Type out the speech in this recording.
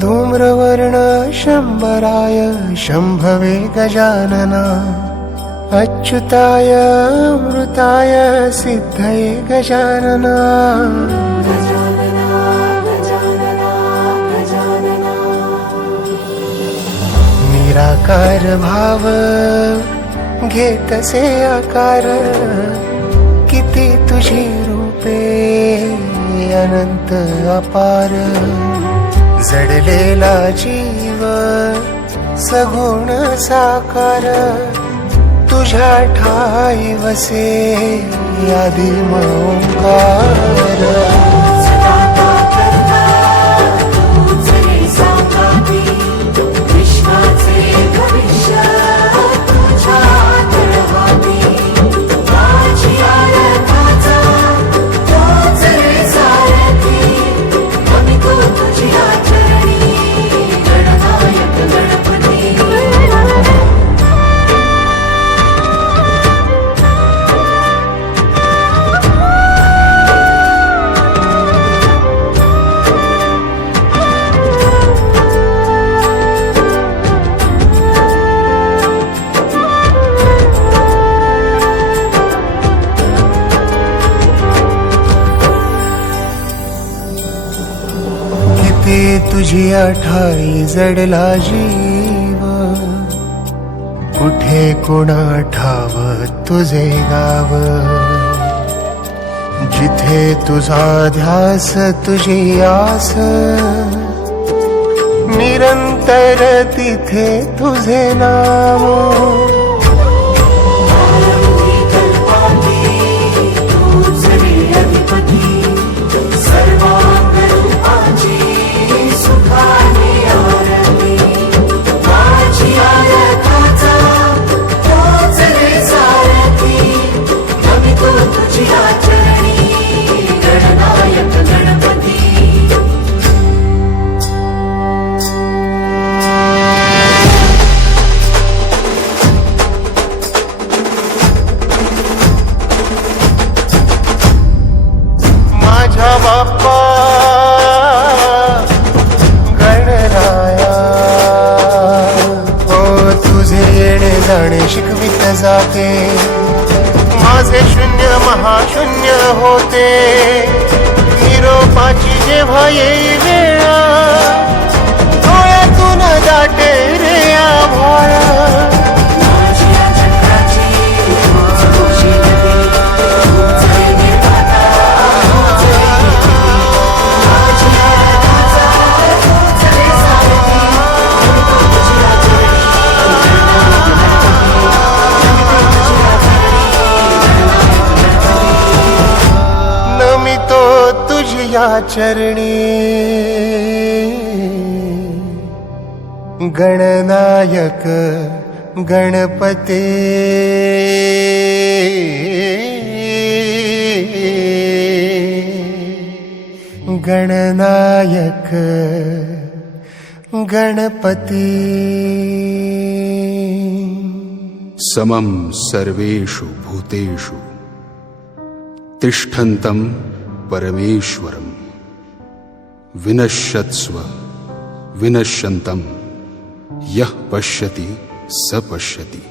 धूम्रवर्ण शंभराय शंभवे गजानना, अच्युताय अमृताय सिद्धये गजानना. निराकार भाव घेतसे आकार, किती तुझी रूपे अनंत अपार. जडलेला जीव सगुण साकार, तुझ्या ठाई वसे आदिम ओंकार. तुझी ठाई जडला जीव, कुठे कोणा ठाव तुझे गाव. जिथे तुझा ध्यास तुझी आस, निरंतर तिथे तुझे नाम. शिकवित जाते माझे शून्य महाशून्य होते. निरोपाची जेव्हा येई वेळा, डोळ्यातून दाटे रे आभाळ. तुझिया चरणी गणनायक गणपते. गणनायक गणपती. समं सर्वेषु भूतेषु तिष्ठन्तं परमेश्वरं. विनश्यत्स्व विनश्यन्तं यः पश्यति स पश्यति.